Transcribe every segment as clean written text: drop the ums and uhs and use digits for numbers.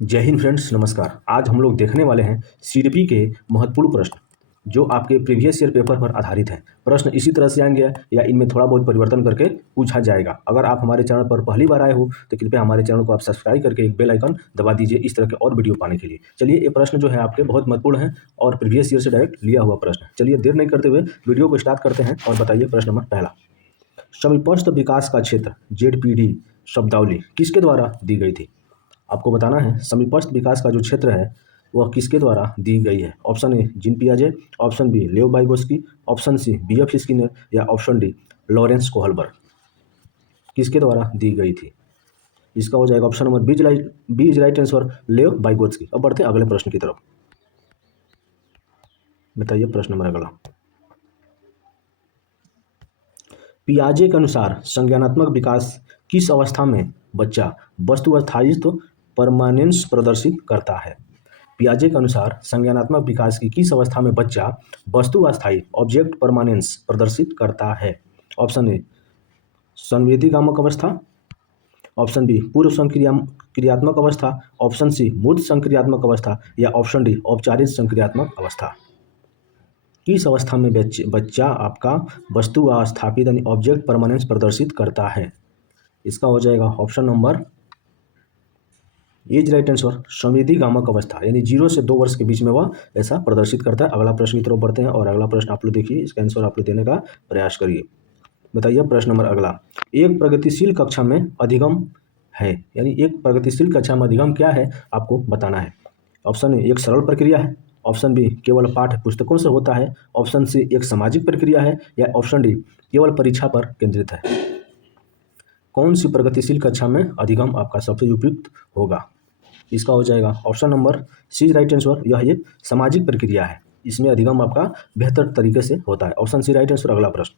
जय हिंद फ्रेंड्स, नमस्कार। आज हम लोग देखने वाले हैं सीडीपी के महत्वपूर्ण प्रश्न जो आपके प्रीवियस ईयर पेपर पर आधारित हैं। प्रश्न इसी तरह से आएंगे या इनमें थोड़ा बहुत परिवर्तन करके पूछा जाएगा। अगर आप हमारे चैनल पर पहली बार आए हो तो कृपया हमारे चैनल को आप सब्सक्राइब करके एक बेल आइकन दबा दीजिए इस तरह के और वीडियो पाने के लिए। चलिए, ये प्रश्न जो है आपके बहुत महत्वपूर्ण है और प्रीवियस ईयर से डायरेक्ट लिया हुआ प्रश्न है। चलिए, देर नहीं करते हुए वीडियो को स्टार्ट करते हैं और बताइए प्रश्न नंबर पहला। समीपस्थ विकास का क्षेत्र जेडपीडी शब्दावली किसके द्वारा दी गई थी? आपको बताना है समीपस्थ विकास का जो क्षेत्र है वह किसके द्वारा दी गई है। ऑप्शन ए जीन पियाजे, option B Lev Vygotsky, option C BF Skinner या ऑप्शन डी लॉरेंस कोहलबर्ग। किसके द्वारा दी गई थी? इसका हो जाएगा option number B is right answer, Lev Vygotsky. अब बढ़ते हैं अगले प्रश्न की तरफ। बताइए प्रश्न नंबर अगला। पियाजे के अनुसार संज्ञानात्मक विकास किस अवस्था में बच्चा वस्तु अस्थायित्व परमानेंस प्रदर्शित करता है? पियाजे के अनुसार संज्ञानात्मक विकास की किस अवस्था में बच्चा वस्तु अस्थायी ऑब्जेक्ट परमानेंस प्रदर्शित करता है? ऑप्शन ए संवेदीगामक अवस्था, ऑप्शन बी पूर्व संक्रियात्मक अवस्था, ऑप्शन सी मूर्त संक्रियात्मक अवस्था या ऑप्शन डी औपचारिक संक्रियात्मक अवस्था। किस अवस्था में बच्चा आपका वस्तु अस्थापित यानी ऑब्जेक्ट परमानेंस प्रदर्शित करता है? इसका हो जाएगा option number A right answer, संवेदीगामक अवस्था यानी 0 से 2 वर्ष के बीच में वह ऐसा प्रदर्शित करता है। अगला प्रश्न की तरफ बढ़ते हैं और अगला प्रश्न आप लोग देखिए, इसका आंसर आप लोग देने का प्रयास करिए। बताइए प्रश्न नंबर अगला। एक प्रगतिशील कक्षा में अधिगम है, यानी एक प्रगतिशील कक्षा में अधिगम क्या है आपको बताना है। ऑप्शन ए एक सरल प्रक्रिया है, ऑप्शन बी केवल पाठ्य पुस्तकों से होता है, ऑप्शन सी एक सामाजिक प्रक्रिया है या ऑप्शन डी केवल परीक्षा पर केंद्रित है। कौन सी प्रगतिशील कक्षा में अधिगम आपका सबसे उपयुक्त होगा? इसका हो जाएगा option number C right answer, यह एक सामाजिक प्रक्रिया है, इसमें अधिगम आपका बेहतर तरीके से होता है। Option C right answer. अगला प्रश्न।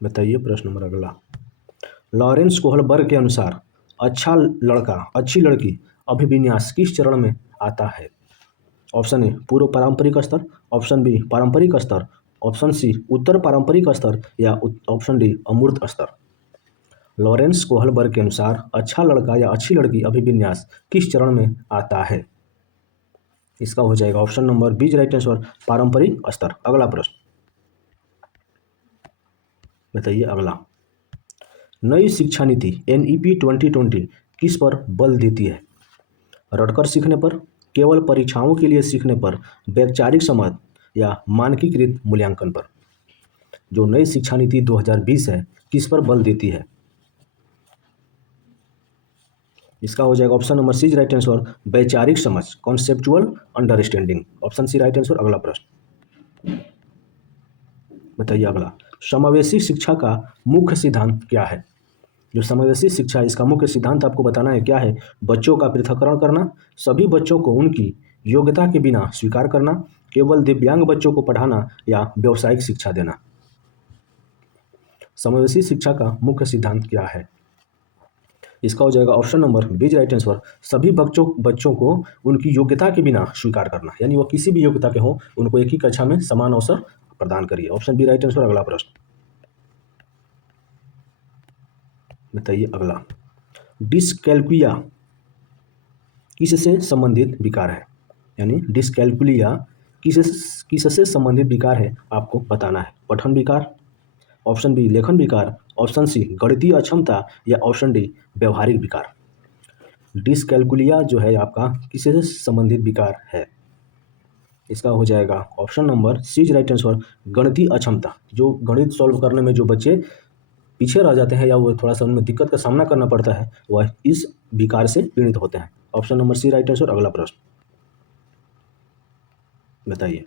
बताइए प्रश्न नंबर अगला। लॉरेंस कोहलबर्ग के अनुसार अच्छा लड़का अच्छी लड़की अभिविन्यास किस चरण में आता है? ऑप्शन ए पूर्व पारंपरिक स्तर, ऑप्शन बी पारंपरिक स्तर, ऑप्शन सी उत्तर पारंपरिक स्तर या ऑप्शन डी अमूर्त स्तर। लॉरेंस कोहलबर्ग के अनुसार अच्छा लड़का या अच्छी लड़की अभिविन्यास किस चरण में आता है? इसका हो जाएगा option number B right answer, पारंपरिक स्तर। अगला प्रश्न। बताइए अगला। नई शिक्षा नीति NEP 2020 किस पर बल देती है? रटकर सीखने पर, केवल परीक्षाओं के लिए सीखने पर, वैचारिक समझ या मानकीकृत मूल्यांकन पर। जो नई शिक्षा नीति 2020 है किस पर बल देती है? इसका हो जाएगा option number C right answer, वैचारिक समझ, conceptual understanding. Option C right answer. अगला प्रश्न। बताइए अगला। समावेशी शिक्षा का मुख्य सिद्धांत क्या है? जो समावेशी शिक्षा है इसका मुख्य सिद्धांत आपको बताना है क्या है। बच्चों का पृथक्करण करना, सभी बच्चों को उनकी योग्यता के बिना स्वीकार करना, केवल दिव्यांग बच्चों को पढ़ाना या व्यावसायिक शिक्षा देना। समावेशी शिक्षा का मुख्य सिद्धांत क्या है? इसका हो जाएगा option number B right answer, सभी बच्चों को उनकी योग्यता के बिना स्वीकार करना, यानी वो किसी भी योग्यता के हों उनको एक ही कक्षा में समान अवसर प्रदान करिए। Option B right answer. अगला प्रश्न। बताइए अगला। डिसकैल्कुलिया किससे संबंधित विकार है? यानी डिसकैल्कुलिया किससे संबंधित विकार है आपको बताना है। पठन विकार, ऑप्शन बी लेखन विकार, ऑप्शन सी गणितीय अक्षमता या ऑप्शन डी व्यवहारिक विकार। डिसकैल्कुलिया जो है आपका किससे संबंधित विकार है? इसका हो जाएगा option number C right answer, गणितीय अक्षमता। जो गणित सॉल्व करने में जो बच्चे पीछे रह जाते हैं या वो थोड़ा सा उनमें दिक्कत का सामना करना पड़ता है वह इस विकार से पीड़ित होते हैं। Option number C right answer. अगला प्रश्न। बताइए।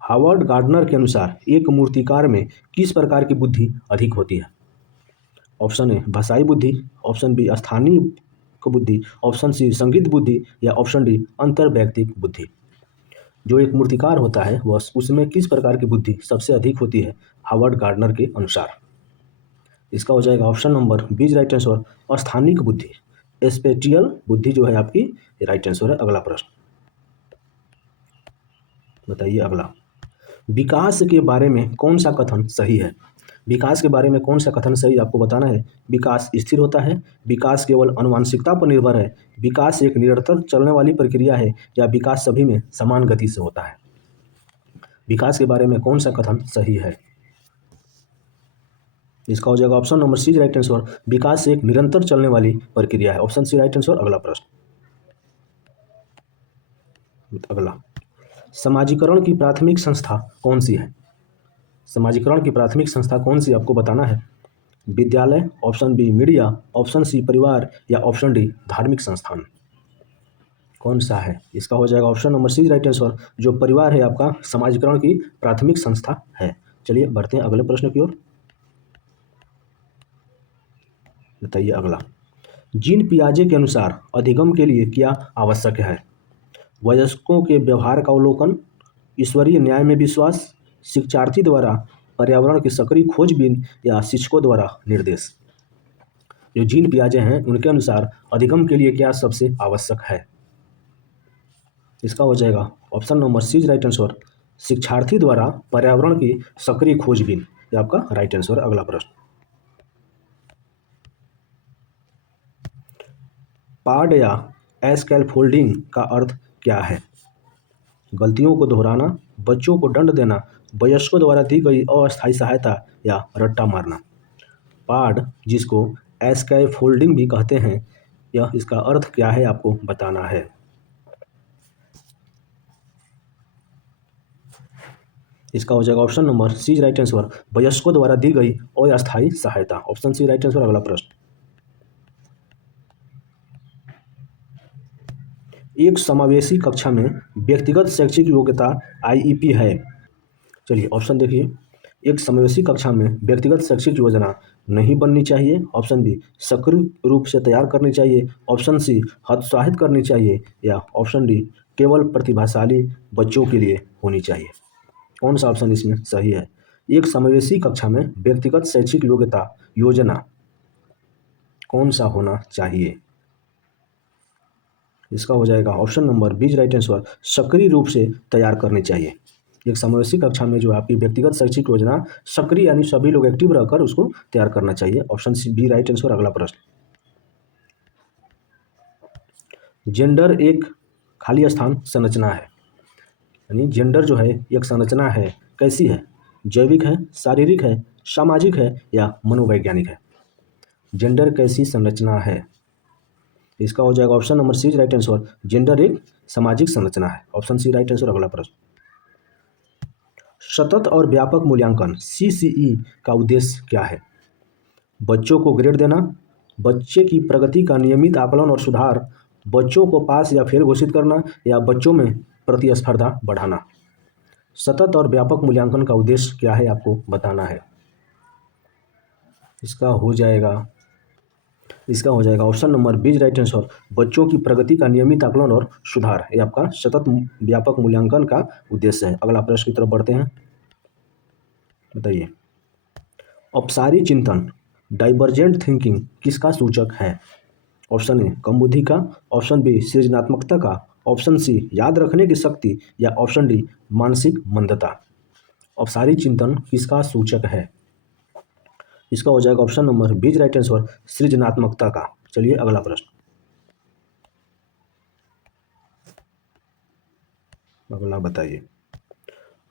हावर्ड गार्डनर के अनुसार एक मूर्तिकार में किस प्रकार की बुद्धि अधिक होती है? ऑप्शन ए भाषाई बुद्धि, ऑप्शन बी स्थानीय बुद्धि, ऑप्शन सी संगीत बुद्धि या ऑप्शन डी अंतर्वैयक्तिक बुद्धि। जो एक मूर्तिकार होता है वह उसमें किस प्रकार की बुद्धि सबसे अधिक होती है हावर्ड गार्डनर के अनुसार? इसका हो जाएगा option number B right answer, स्थानिक बुद्धि, स्पेटियल बुद्धि जो है आपकी राइट आंसर है। अगला प्रश्न। बताइए अगला। विकास के बारे में कौन सा कथन सही है? विकास के बारे में कौन सा कथन सही आपको बताना है। विकास स्थिर होता है, विकास केवल आनुवंशिकता पर निर्भर है, विकास एक निरंतर चलने वाली प्रक्रिया है, या विकास सभी में समान गति से होता है। विकास के बारे में कौन सा कथन सही है। इसका हो जाएगा option number C right answer. विकास एक निरंतर चलने वाली प्रक्रिया है। Option C right answer. अगला प्रश्न, अगला, समाजीकरण की प्राथमिक संस्था कौन सी है। समाजीकरण की प्राथमिक संस्था कौन सी आपको बताना है। विद्यालय, option B media, option C परिवार, या ऑप्शन डी धार्मिक संस्थान। कौन सा है। इसका हो जाएगा option number C right answer. जो परिवार है आपका समाजीकरण की प्राथमिक संस्था है। चलिए बढ़ते हैं अगले प्रश्न की ओर। बताइए अगला, जीन पियाजे के अनुसार अधिगम के लिए क्या आवश्यक है। वयस्कों के व्यवहार का अवलोकन, ईश्वरीय न्याय में विश्वास, शिक्षार्थी द्वारा पर्यावरण की सक्रिय खोजबीन, या शिक्षकों द्वारा निर्देश। जो जीन पियाजे हैं उनके अनुसार अधिगम के लिए क्या सबसे आवश्यक है। इसका हो जाएगा option number C right answer. शिक्षार्थी द्वारा पर्यावरण की सक्रिय खोजबीन, ये आपका राइट आंसर। अगला प्रश्न, पार्ड या स्कैफोल्डिंग का अर्थ क्या है। गलतियों को दोहराना, बच्चों को दंड देना, वयस्कों द्वारा दी गई अस्थायी सहायता, या रट्टा मारना। पार्ड, जिसको स्कैफोल्डिंग भी कहते हैं, यह इसका अर्थ क्या है आपको बताना है। इसका हो जाएगा option number C right answer. वयस्कों द्वारा दी गई अस्थायी सहायता। Option C right answer. अगला प्रश्न, एक समावेशी कक्षा में व्यक्तिगत शैक्षिक योग्यता आईईपी है। चलिए ऑप्शन देखिए। एक समावेशी कक्षा में व्यक्तिगत शैक्षिक योजना नहीं बननी चाहिए। ऑप्शन बी सक्रिय रूप से तैयार करनी चाहिए। ऑप्शन सी हतोत्साहित करनी चाहिए, या ऑप्शन डी केवल प्रतिभाशाली बच्चों के लिए होनी चाहिए। कौन सा ऑप्शन इसमें सही है। एक समावेशी कक्षा में व्यक्तिगत शैक्षिक योग्यता योजना कौन सा होना चाहिए। इसका हो जाएगा option number B right answer. सक्रिय रूप से तैयार करनी चाहिए। एक समावेशी कक्षा में जो आपकी व्यक्तिगत शैक्षिक योजना सक्रिय यानी सभी लोग एक्टिव रहकर उसको तैयार करना चाहिए। Option C B right answer. अगला प्रश्न, जेंडर एक खाली स्थान संरचना है, यानी जेंडर जो है एक संरचना है, कैसी है। जैविक है, शारीरिक है, सामाजिक है, या मनोवैज्ञानिक है। जेंडर कैसी संरचना है। इसका हो जाएगा option number C right answer. Gender एक सामाजिक संरचना है। Option C right answer. अगला प्रश्न, सतत और व्यापक मूल्यांकन सीसीई का उद्देश्य क्या है। बच्चों को ग्रेड देना, बच्चे की प्रगति का नियमित आकलन और सुधार, बच्चों को पास या फेल घोषित करना, या बच्चों में प्रतिस्पर्धा बढ़ाना। सतत और व्यापक मूल्यांकन का उद्देश्य क्या है आपको बताना है। इसका हो जाएगा option number B right answer. बच्चों की प्रगति का नियमित आकलन और सुधार, ये आपका सतत व्यापक मूल्यांकन का उद्देश्य है। अगला प्रश्न की तरफ बढ़ते हैं। बताइए, अपसारी चिंतन डाइवर्जेंट थिंकिंग किसका सूचक है। ऑप्शन ए कम बुद्धि का, ऑप्शन बी सृजनात्मकता का, ऑप्शन सी याद रखने की शक्ति, या ऑप्शन डी मानसिक मंदता। अपसारी चिंतन किसका सूचक है। इसका हो जाएगा option number B right answer. सृजनात्मकता का। चलिए अगला प्रश्न, अगला बताइए,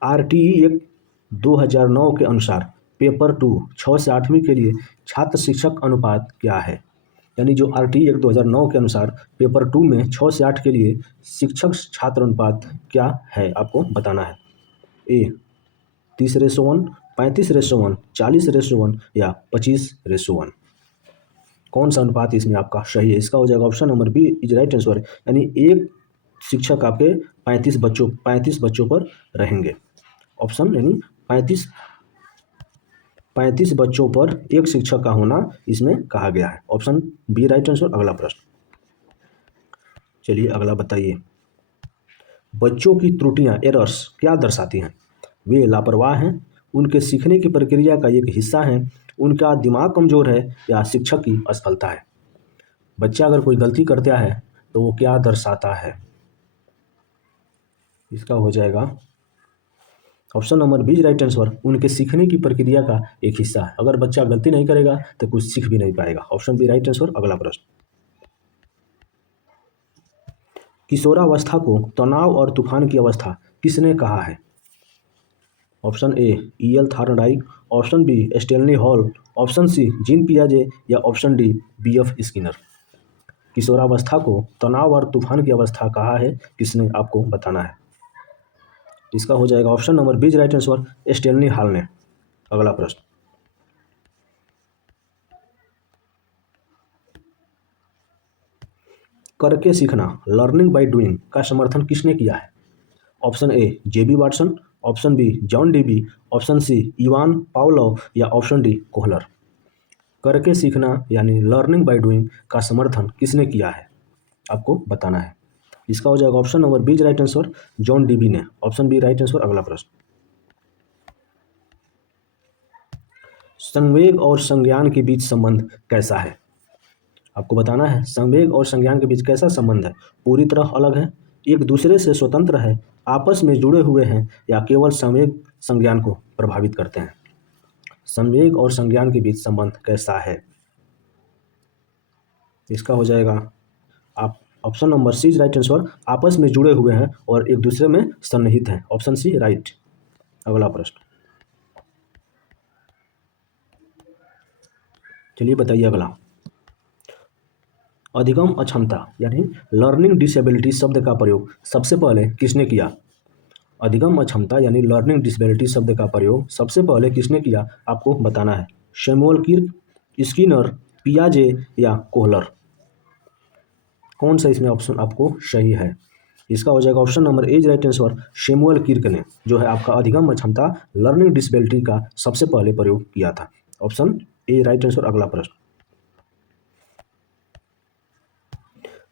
आरटीई एक्ट 2009 के अनुसार पेपर 2 6 से 8वीं के लिए छात्र शिक्षक अनुपात क्या है। यानी जो आरटीई एक्ट 2009 के अनुसार पेपर 2 में 6 से 8 के लिए शिक्षक छात्र अनुपात क्या है आपको बताना है। ए 30:1, 35:1, 40:1, या 25:1। कौन सा अनुपात इसमें आपका सही है। इसका हो जाएगा option number B is right answer. यानी एक शिक्षक आपके 35 बच्चों पर रहेंगे। ऑप्शन यानी 35 बच्चों पर एक शिक्षक का होना इसमें कहा गया है। Option B right answer. अगला प्रश्न, चलिए अगला बताइए, बच्चों की त्रुटियां एरर्स क्या दर्शाती हैं। वे लापरवाह हैं, उनके सीखने की प्रक्रिया का एक हिस्सा है, उनका दिमाग कमजोर है, या शिक्षक की असफलता है। बच्चा अगर कोई गलती करता है तो वो क्या दर्शाता है। इसका हो जाएगा option number B right answer. उनके सीखने की प्रक्रिया का एक हिस्सा है। अगर बच्चा गलती नहीं करेगा तो कुछ सीख भी नहीं पाएगा। Option B right answer. अगला प्रश्न, किशोरावस्था को तनाव और तूफान की अवस्था किसने कहा है? Option A EL Thorndike, option B Stanley Hall, option C Jean पियाजे या ऑप्शन डी बीएफ स्किनर। किशोरावस्था को तनाव और तूफान की अवस्था कहा है किसने, आपको बताना है। इसका हो जाएगा option number B right answer, Stanley Hall ने। अगला प्रश्न, करके सीखना लर्निंग बाय डूइंग का समर्थन किसने किया है? Option A J B Watson, option B John Dewey, option C Ivan Pavlov या ऑप्शन डी कोहलर। करके सीखना यानी लर्निंग बाय डूइंग का समर्थन किसने किया है, आपको बताना है। इसका हो जाएगा option number B right answer, John Dewey ने। Option B right answer. अगला प्रश्न, संवेग और संज्ञान के बीच संबंध कैसा है, आपको बताना है। संवेग और संज्ञान के बीच कैसा संबंध है? पूरी तरह अलग है, एक दूसरे से स्वतंत्र है, आपस में जुड़े हुए हैं या केवल संवेग संज्ञान को प्रभावित करते हैं। संवेग और संज्ञान के बीच संबंध कैसा है? इसका हो जाएगा आप option number C right answer, आपस में जुड़े हुए हैं और एक दूसरे में सन्निहित हैं। Option C right. अगला प्रश्न, चलिए बताइए अगला। अधिगम अक्षमता यानी लर्निंग डिसेबिलिटी शब्द का प्रयोग सबसे पहले किसने किया? अधिगम अक्षमता यानी लर्निंग डिसेबिलिटी शब्द का प्रयोग सबसे पहले किसने किया, आपको बताना है। सैमुअल किर्क, स्किनर, पियाजे या कोहलर। कौन सा इसमें ऑप्शन आपको सही है? इसका हो जाएगा option number A right answer, Samuel Kirk ने जो है आपका अधिगम अक्षमता लर्निंग डिसेबिलिटी का सबसे पहले प्रयोग किया था। Option A right answer. अगला प्रश्न,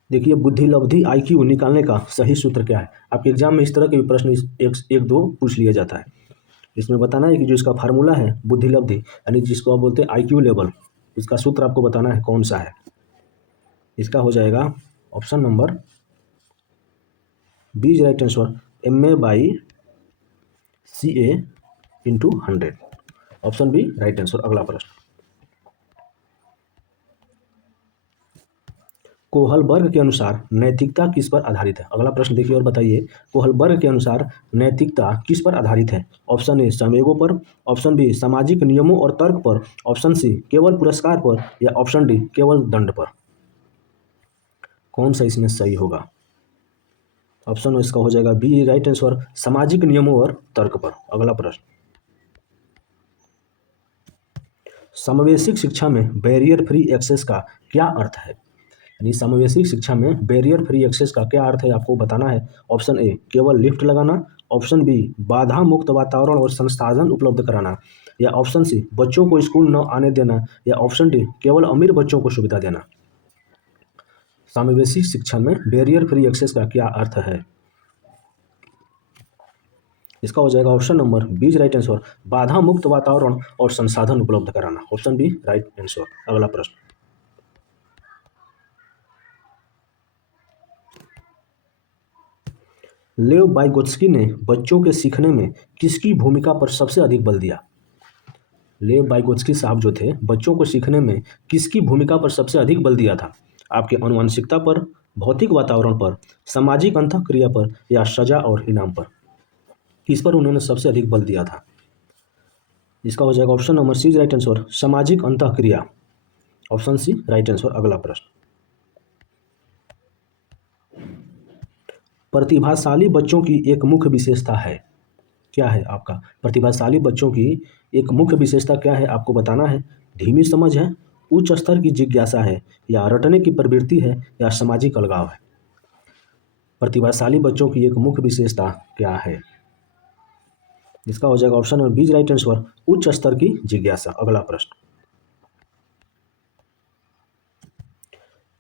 देखिए बुद्धिलब्धि आईक्यू निकालने का सही सूत्र क्या है? आपके एग्जाम में इस तरह के भी प्रश्न एक दो पूछ लिया जाता है। इसमें बताना है कि जो इसका फार्मूला है बुद्धिलब्धि यानी जिसको आप बोलते हैं आईक्यू लेवल, इसका सूत्र आपको बताना है कौन सा है। इसका हो जाएगा option number B right answer, MA/CA/100। Option B right answer. अगला प्रश्न, कोहलबर्ग के अनुसार नैतिकता किस पर आधारित है? अगला प्रश्न देखिए और बताइए, कोहलबर्ग के अनुसार नैतिकता किस पर आधारित है? ऑप्शन ए संवेगों पर, ऑप्शन बी सामाजिक नियमों और तर्क पर, ऑप्शन सी केवल पुरस्कार पर या ऑप्शन डी केवल दंड पर। कौन सा इसमें सही होगा? ऑप्शन इसका हो जाएगा बी राइट आंसर, सामाजिक नियमों और तर्क पर। अगला प्रश्न, समावेशिक शिक्षा में बैरियर फ्री एक्सेस का क्या अर्थ है? यानी समावेशिक शिक्षा में बैरियर फ्री एक्सेस का क्या अर्थ है, आपको बताना है। ऑप्शन ए केवल लिफ्ट लगाना, ऑप्शन बी बाधा मुक्त वातावरण और संसाधन उपलब्ध कराना या ऑप्शन सी बच्चों को स्कूल न आने देना या ऑप्शन डी केवल अमीर बच्चों को सुविधा देना। समावेशिक शिक्षा में बैरियर फ्री एक्सेस का क्या अर्थ है? इसका हो जाएगा option number B right answer, बाधा मुक्त वातावरण और संसाधन उपलब्ध कराना। Option B right answer. अगला प्रश्न, लेव वाइगोत्स्की ने बच्चों के सीखने में किसकी भूमिका पर सबसे अधिक बल दिया? लेव वाइगोत्स्की साहब जो थे बच्चों को सीखने में किसकी भूमिका पर सबसे अधिक बल दिया था? आपके आनुवंशिकता पर, भौतिक वातावरण पर, सामाजिक अंतःक्रिया पर या सजा और इनाम पर? किस पर उन्होंने सबसे अधिक बल दिया था? इसका हो जाएगा option number C right answer, सामाजिक अंतःक्रिया। Option C right answer. अगला प्रश्न, प्रतिभाशाली बच्चों की एक मुख्य विशेषता है, क्या है आपका? प्रतिभाशाली बच्चों की एक मुख्य विशेषता क्या है, आपको बताना है। धीमी समझ है, उच्च स्तर की जिज्ञासा है या रटने की प्रवृत्ति है या सामाजिक अलगाव है? प्रतिभाशाली बच्चों की एक मुख्य विशेषता क्या है? इसका हो जाएगा option number B right answer, उच्च स्तर की जिज्ञासा। अगला प्रश्न,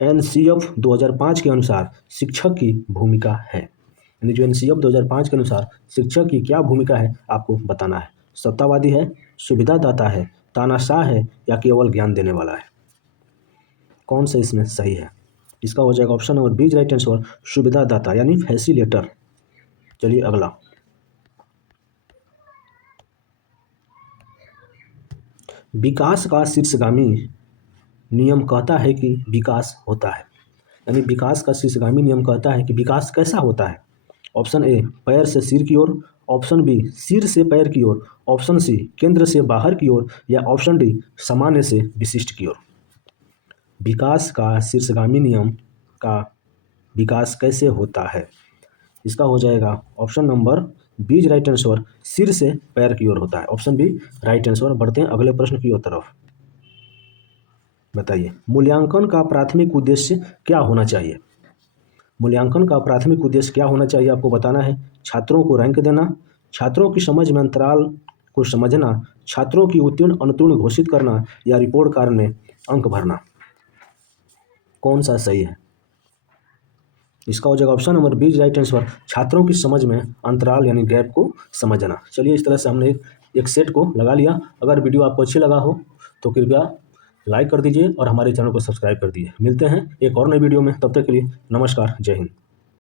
एनसीएफ 2005 के अनुसार शिक्षक की भूमिका है, यानी जो एनसीएफ 2005 के अनुसार शिक्षक की क्या भूमिका है, आपको बताना है। सत्तावादी है, सुविधादाता है, तानाशाह है या केवल ज्ञान देने वाला है? कौन सा इसमें सही है? इसका हो जाएगा option number B right answer, सुविधादाता यानी फैसिलेटर। चलिए अगला, विकास का शीर्षगामी नियम कहता है कि विकास होता है। यानी विकास का शीर्षगामी नियम कहता है कि विकास कैसा होता है। ऑप्शन ए पैर से सिर की ओर, ऑप्शन बी सिर से पैर की ओर, ऑप्शन सी केंद्र से बाहर की ओर, या ऑप्शन डी सामान्य से विशिष्ट की ओर। विकास का शीर्षगामी नियम का विकास कैसे होता है, इसका हो जाएगा option number B right answer, सिर से पैर की ओर होता है। Option B right answer. बढ़ते हैं अगले प्रश्न की ओर तरफ। बताइए मूल्यांकन का प्राथमिक उद्देश्य क्या होना चाहिए। मूल्यांकन का प्राथमिक उद्देश्य क्या होना चाहिए आपको बताना है। छात्रों को रैंक देना, छात्रों की समझ में अंतराल को समझना, छात्रों की उत्तीर्ण अनुत्तीर्ण घोषित करना, या रिपोर्ट कार्ड में अंक भरना। कौन सा सही है, इसका हो जाएगा option number B right answer, छात्रों की समझ में अंतराल यानी गैप को समझना। चलिए इस तरह से हमने एक सेट को लगा लिया। अगर वीडियो आपको अच्छी लगा हो तो कृपया लाइक कर दीजिए और हमारे चैनल को सब्सक्राइब कर दीजिए। मिलते हैं एक और नई वीडियो में, तब तक के लिए नमस्कार, जय हिंद।